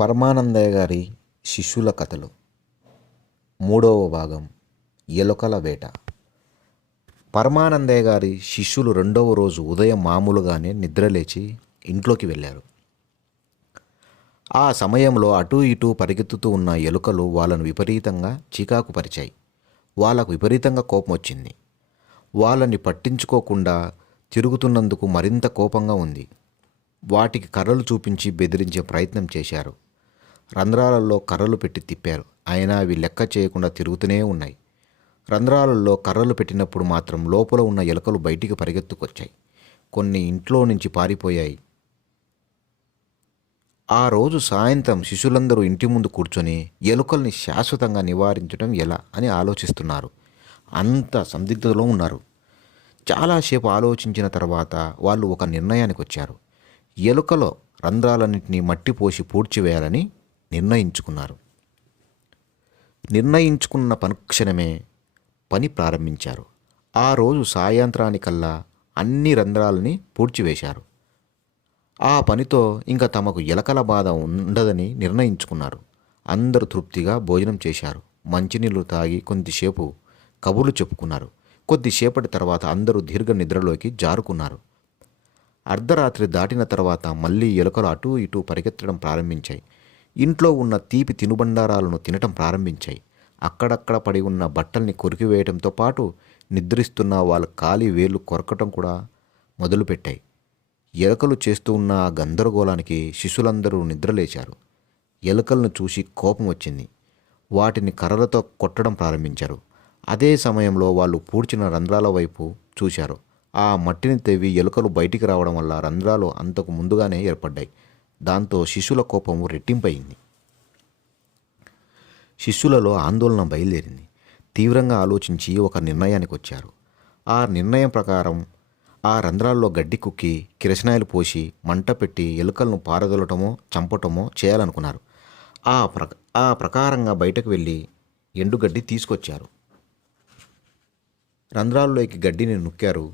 పరమానందయ్య గారి శిష్యుల కథలు మూడవ భాగం ఎలుకల వేట. పరమానందయ్య గారి శిష్యులు రెండవ రోజు ఉదయం మామూలుగానే నిద్రలేచి ఇంట్లోకి వెళ్ళారు. ఆ సమయంలో అటూ ఇటూ పరిగెత్తుతూ ఉన్న ఎలుకలు వాళ్ళను విపరీతంగా చికాకు పరిచాయి. వాళ్ళకు విపరీతంగా కోపం వచ్చింది. వాళ్ళని పట్టించుకోకుండా తిరుగుతున్నందుకు మరింత కోపంగా ఉంది. వాటికి కర్రలు చూపించి బెదిరించే ప్రయత్నం చేశారు. రంధ్రాలలో కర్రలు పెట్టి తిప్పారు. అయినా అవి లెక్క చేయకుండా తిరుగుతూనే ఉన్నాయి. రంధ్రాలలో కర్రలు పెట్టినప్పుడు మాత్రం లోపల ఉన్న ఎలుకలు బయటికి పరిగెత్తుకొచ్చాయి. కొన్ని ఇంట్లో నుంచి పారిపోయాయి. ఆ రోజు సాయంత్రం శిష్యులందరూ ఇంటి ముందు కూర్చొని ఎలుకల్ని శాశ్వతంగా నివారించడం ఎలా అని ఆలోచిస్తున్నారు. అంత సందిగ్ధతలో ఉన్నారు. చాలాసేపు ఆలోచించిన తర్వాత వాళ్ళు ఒక నిర్ణయానికి వచ్చారు. ఎలుకలో రంధ్రాలన్నింటినీ మట్టి పోసి పూడ్చివేయాలని నిర్ణయించుకున్న పనుక్షణమే పని ప్రారంభించారు. ఆ రోజు సాయంత్రానికల్లా అన్ని రంధ్రాలని పూడ్చివేశారు. ఆ పనితో ఇంకా తమకు ఎలకల బాధ ఉండదని నిర్ణయించుకున్నారు. అందరూ తృప్తిగా భోజనం చేశారు. మంచినీళ్ళు తాగి కొద్దిసేపు కబుర్లు చెప్పుకున్నారు. కొద్దిసేపటి తర్వాత అందరూ దీర్ఘ నిద్రలోకి జారుకున్నారు. అర్ధరాత్రి దాటిన తర్వాత మళ్ళీ ఎలుకలు అటూ ఇటూ పరిగెత్తడం ప్రారంభించాయి. ఇంట్లో ఉన్న తీపి తినుబండారాలను తినటం ప్రారంభించాయి. అక్కడక్కడ పడి ఉన్న బట్టల్ని కొరికివేయడంతో పాటు నిద్రిస్తున్న వాళ్ళ కాలి వేళ్ళు కొరకటం కూడా మొదలుపెట్టాయి. ఎలుకలు చేస్తూ ఉన్న ఆ గందరగోళానికి శిష్యులందరూ నిద్రలేచారు. ఎలుకలను చూసి కోపం వచ్చింది. వాటిని కర్రలతో కొట్టడం ప్రారంభించారు. అదే సమయంలో వాళ్ళు పూడ్చిన రంధ్రాల వైపు చూశారు. ఆ మట్టిని తవ్వి ఎలుకలు బయటికి రావడం వల్ల రంధ్రాలు అంతకు ముందుగానే ఏర్పడ్డాయి. దాంతో శిష్యుల కోపం రెట్టింపయింది. శిష్యులలో ఆందోళన బయలుదేరింది. తీవ్రంగా ఆలోచించి ఒక నిర్ణయానికి వచ్చారు. ఆ నిర్ణయం ప్రకారం ఆ రంధ్రాల్లో గడ్డి కుక్కి కిరసనాయిలు పోసి మంట పెట్టి ఎలుకలను పారదొలటమో చంపటమో చేయాలనుకున్నారు. ఆ ప్రకారంగా బయటకు వెళ్ళి ఎండుగడ్డి తీసుకొచ్చారు. రంధ్రాల్లోకి గడ్డిని నొక్కారు.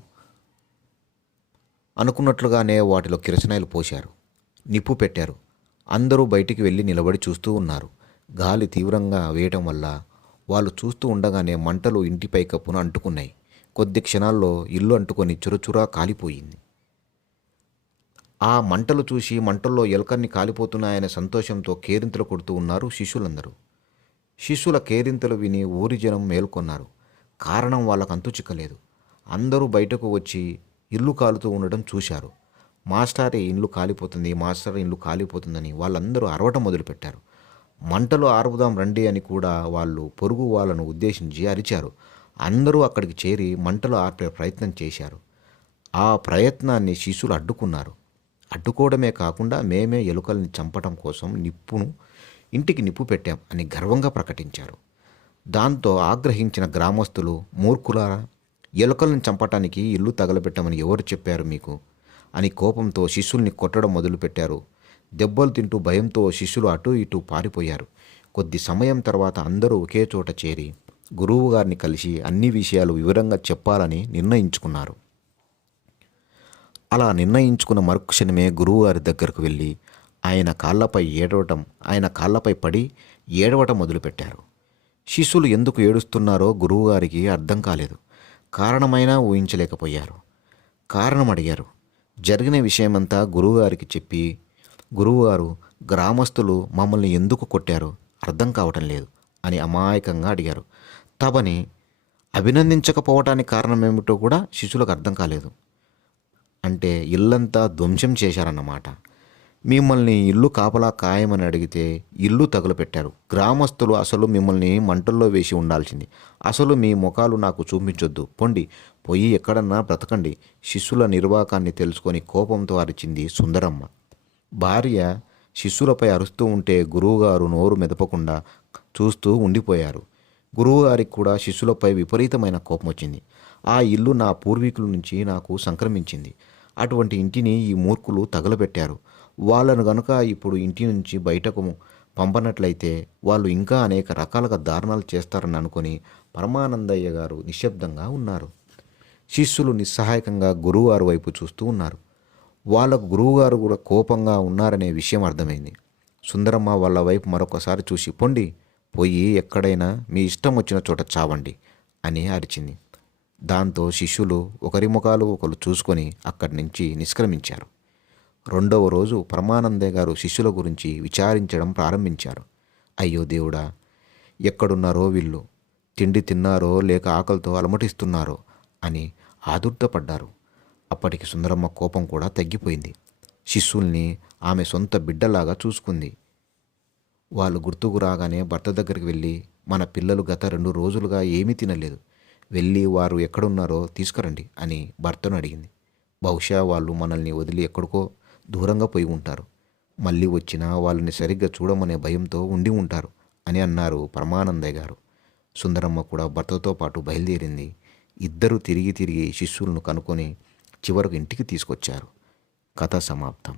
అనుకున్నట్లుగానే వాటిలో కిరసనాయిలు పోశారు. నిప్పు పెట్టారు. అందరూ బయటికి వెళ్ళి నిలబడి చూస్తూ ఉన్నారు. గాలి తీవ్రంగా వేయటం వల్ల వాళ్ళు చూస్తూ ఉండగానే మంటలు ఇంటి పైకప్పున అంటుకున్నాయి. కొద్ది క్షణాల్లో ఇల్లు అంటుకొని చురచురా కాలిపోయింది. ఆ మంటలు చూసి మంటల్లో ఎలుకల్ని కాలిపోతున్నాయనే సంతోషంతో కేరింతలు కొడుతూ ఉన్నారు శిష్యులందరూ. శిష్యుల కేరింతలు విని ఊరి జనం మేల్కొన్నారు. కారణం వాళ్ళకు అంతు చిక్కలేదు. అందరూ బయటకు వచ్చి ఇల్లు కాలుతూ ఉండడం చూశారు. మాస్టర్ ఇల్లు కాలిపోతుందని వాళ్ళందరూ అరవటం మొదలుపెట్టారు. మంటలు ఆర్పుదాం రండి అని కూడా వాళ్ళు పొరుగు వాళ్ళను ఉద్దేశించి అరిచారు. అందరూ అక్కడికి చేరి మంటలు ఆర్పే ప్రయత్నం చేశారు. ఆ ప్రయత్నాన్ని శిష్యులు అడ్డుకున్నారు. అడ్డుకోవడమే కాకుండా మేమే ఎలుకల్ని చంపటం కోసం ఇంటికి నిప్పు పెట్టాం అని గర్వంగా ప్రకటించారు. దాంతో ఆగ్రహించిన గ్రామస్తులు, మూర్ఖులారా, ఎలుకలను చంపటానికి ఇల్లు తగలబెట్టమని ఎవరు చెప్పారు మీకు అని కోపంతో శిష్యుల్ని కొట్టడం మొదలుపెట్టారు. దెబ్బలు తింటూ భయంతో శిష్యులు అటూ ఇటూ పారిపోయారు. కొద్ది సమయం తర్వాత అందరూ ఒకే చోట చేరి గురువు గారిని కలిసి అన్ని విషయాలు వివరంగా చెప్పాలని నిర్ణయించుకున్నారు. అలా నిర్ణయించుకున్న మరుక్షణమే గురువుగారి దగ్గరకు వెళ్ళి ఆయన కాళ్ళపై పడి ఏడవటం మొదలుపెట్టారు. శిష్యులు ఎందుకు ఏడుస్తున్నారో గురువుగారికి అర్థం కాలేదు. కారణమైనా ఊహించలేకపోయారు. కారణం అడిగారు. జరిగిన విషయమంతా గురువుగారికి చెప్పి, గురువుగారు, గ్రామస్తులు మమ్మల్ని ఎందుకు కొట్టారు అర్థం కావటం లేదు అని అమాయకంగా అడిగారు. తమని అభినందించకపోవటానికి కారణమేమిటో కూడా శిష్యులకు అర్థం కాలేదు. అంటే ఇల్లంతా ధ్వంసం చేశారన్నమాట. మిమ్మల్ని ఇల్లు కాపలా ఖాయమని అడిగితే ఇల్లు తగులపెట్టారు. గ్రామస్తులు అసలు మిమ్మల్ని మంటల్లో వేసి ఉండాల్సింది. అసలు మీ ముఖాలు నాకు చూపించొద్దు, పొండి, పోయి ఎక్కడన్నా బ్రతకండి. శిష్యుల నిర్వాకాన్ని తెలుసుకొని కోపంతో అరిచింది సుందరమ్మ. భార్య శిష్యులపై అరుస్తూ ఉంటే గురువుగారు నోరు మెదపకుండా చూస్తూ ఉండిపోయారు. గురువుగారికి కూడా శిష్యులపై విపరీతమైన కోపం వచ్చింది. ఆ ఇల్లు నా పూర్వీకుల నుంచి నాకు సంక్రమించింది. అటువంటి ఇంటిని ఈ మూర్ఖులు తగలబెట్టారు. వాళ్ళను గనుక ఇప్పుడు ఇంటి నుంచి బయటకు పంపనట్లయితే వాళ్ళు ఇంకా అనేక రకాలుగా దారుణాలు చేస్తారని అనుకొని పరమానందయ్య గారు నిశ్శబ్దంగా ఉన్నారు. శిష్యులు నిస్సహాయకంగా గురువుగారు వైపు చూస్తూ ఉన్నారు. వాళ్ళకు గురువుగారు కూడా కోపంగా ఉన్నారనే విషయం అర్థమైంది. సుందరమ్మ వాళ్ళ వైపు మరొకసారి చూసి పొండి, పోయి ఎక్కడైనా మీ ఇష్టం వచ్చిన చోట చావండి అని అరిచింది. దాంతో శిష్యులు ఒకరి ముఖాలు ఒకరు చూసుకొని అక్కడి నుంచి నిష్క్రమించారు. రెండవ రోజు పరమానందయ్య గారు శిష్యుల గురించి విచారించడం ప్రారంభించారు. అయ్యో దేవుడా, ఎక్కడున్నారో వీళ్ళు, తిండి తిన్నారో లేక ఆకలితో అలమటిస్తున్నారో అని ఆదుర్దపడ్డారు. అప్పటికి సుందరమ్మ కోపం కూడా తగ్గిపోయింది. శిష్యుల్ని ఆమె సొంత బిడ్డలాగా చూసుకుంది. వాళ్ళు గుర్తుకు రాగానే భర్త దగ్గరికి వెళ్ళి, మన పిల్లలు గత 2 రోజులుగా ఏమీ తినలేదు, వెళ్ళి వారు ఎక్కడున్నారో తీసుకురండి అని భర్తను అడిగింది. బహుశా వాళ్ళు మనల్ని వదిలి ఎక్కడికో దూరంగా పోయి ఉంటారు, మళ్ళీ వచ్చినా వాళ్ళని సరిగ్గా చూడమనే భయంతో ఉండి ఉంటారు అని అన్నారు పరమానందయ్య గారు. సుందరమ్మ కూడా భర్తతో పాటు బయలుదేరింది. ఇద్దరు తిరిగి తిరిగి శిష్యులను కనుక్కొని చివరకు ఇంటికి తీసుకొచ్చారు. కథ సమాప్తం.